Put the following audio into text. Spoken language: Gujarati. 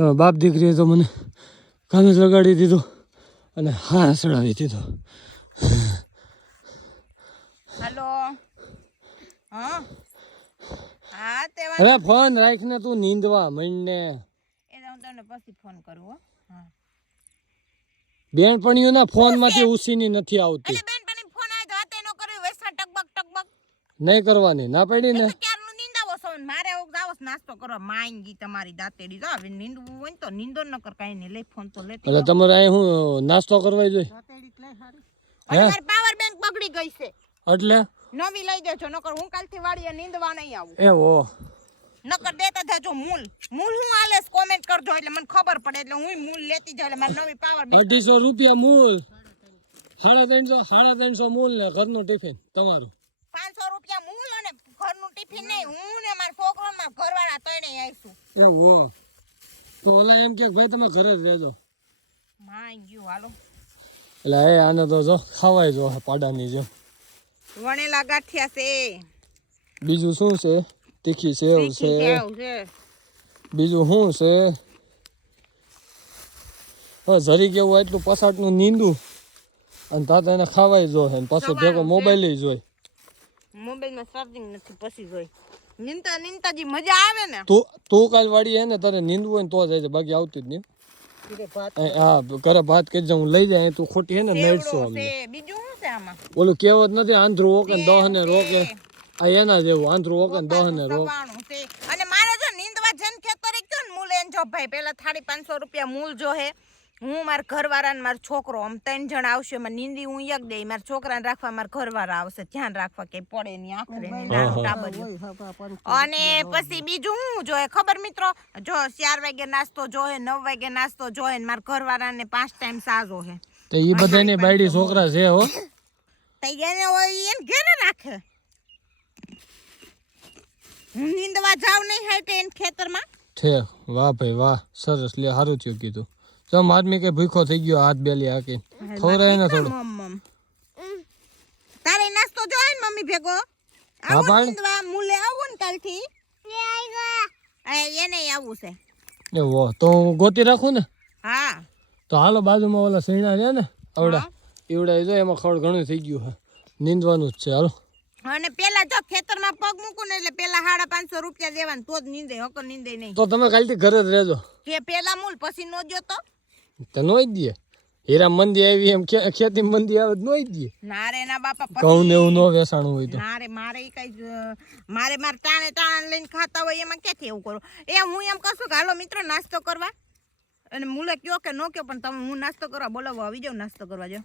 તો બાપ દીકરીએ તો મને કામે જ લગાડી દીધો અને હા સડાવી દીધો. હેલો હા હા તે અરે ફોન રાખને તું નીંદવા માંડને. એ હું તમને પછી ફોન કરું હો. હા બેનપણીઓના ફોન માંથી ઉસીની નથી આવતી. એટલે બેનપણી ફોન આવ્યો તો હાથે નો કર્યો વેસા ટકબક ટકબક નહીં કરવાની ના પડી ને. તો ક્યારનું નીંદાવો છો મારે જાવ નાસ્તો કરવા માંગી તમારી દાંતેડી જાવ નીંદવું હોય તો નીંદો ન કર કાઈ નહીં લઈ ફોન તો લેતી. એટલે તમારે અહીં હું નાસ્તો કરવા જોઈએ. દાંતેડી લઈ હારી અને મારી પાવર બેંક બગડી ગઈ છે એટલે નવી લઈ દેજો નકર હું કાલથી વાડીએ નીંદવા નહીં આવું. એવો નકર દેતા જાજો મૂલ હું આલેસ કોમેન્ટ કરજો એટલે મને ખબર પડે એટલે હું મૂલ લેતી જાવ એટલે મારી નવી પાવર બેંક 250 રૂપિયા મૂલ 350 મૂલ ને ઘરનું ટિફિન તમારું 500 રૂપિયા મૂલ અને ઘરનું ટિફિન નહીં હું ને મારા છોકરો માં ઘરવાળા તણે આવીશું. એવો તો ઓલા એમ કે ભાઈ તમે ઘરે જ રહેજો માં ગયું હાલો એટલે એ આને તો જો ખાવાય જો પાડાની જેમ વણેલા ગાંઠિયા છે. બીજું શું છે? તીખી સેવ છે. બીજું શું છે? હવે જરી કેવું એટલું પસાટનું નીંદું અને તાતા એને ખાવાય જો ને પાછો ભેગો મોબાઈલ જોઈ. મોબાઈલમાં ચાર્જિંગ નથી પછી જોઈ નીંદતા જી મજા આવે ને. તું કાલ વાડી હે ને તારે નીંદવું હોય ને તો જાય છે બાકી આવતી જ નહીં. હા ઘરે ભાત કરી જાઉં લઈ જાય તું ખોટી હે ને મેળશો અમને. બીજું શું છે આમાં? ઓલું કહેવત નથી આંધ્રું ઓકે ને દહને રોકે આ એના જેવું આંધ્રું ઓકે ને દહને રોકે. અને મારે જો નીંદવા જન ખેતર એક ને મૂલ એન જો ભાઈ પેલા 550 રૂપિયા મૂલ જો હે હું મારા ઘરવાળા ને મારો છોકરો આમ 3 જણ આવશે એમાં નીંદી હું એક દે મારા છોકરાને રાખવા મારા ઘરવાળા આવશે ધ્યાન રાખવા કે પડે ની આખરે ની નાનું ટાબરિયું. અને પછી બીજું હું જોએ ખબર મિત્રો જો 4 વાગે નાસ્તો જોહે 9 વાગે નાસ્તો જોહે ને મારા ઘરવાળા ને 5 ટાઈમ સાજો હે તો ઈ બધાને બાયડી છોકરા છે હો તૈયાર હોય એને ઘરે રાખે. હું નીંદવા જાવ નહીં હાટે એન ખેતરમાં છે. વાહ ભાઈ વાહ સરસ લે સારું થયું કીધું. જમ આદમી કે ભૂખો થઈ ગયો હાથ બેલી હાકી ખવરાય ને થોડું. તારે નાસ્તો જોય ને મમ્મી ભેગો આવો નીંદવા મૂલે આવું ને કાલથી એને આવું છે. એવો તો હું ગોતી રાખું ને. હા તો હાલો બાજુમાં ઓલા સૈણા છે ને આવડા ઈવડા જો એમાં ખડ ઘણું થઈ ગયું હે નીંદવાનું જ છે હાલો. અને પેલા જો ખેતરમાં પગ મૂકું ને એટલે પેલા 550 રૂપિયા દેવાનું તો જ નીંદે હકર નીંદે નહીં. તો તમે કાલથી ઘરે જ રહેજો. કે પેલા મૂલ પછી નો જો તો નોઈ દે હીરા મંદી આવી એમ ખેતી મંદી આવે તો નોઈ દે. ના રે ના બાપા ઘઉં ને એવું નો વેસાણું હોય તો ના રે મારે કઈ મારે ટાણે લઈને ખાતા હોય એમાં ક્યાંથી એવું કરું. હું એમ કહું કે હાલો મિત્રો નાસ્તો કરવા અને મૂલે કયો કે નો કયો પણ તમે હું નાસ્તો કરવા બોલાવો આવી જાવ નાસ્તો કરવા જાવ.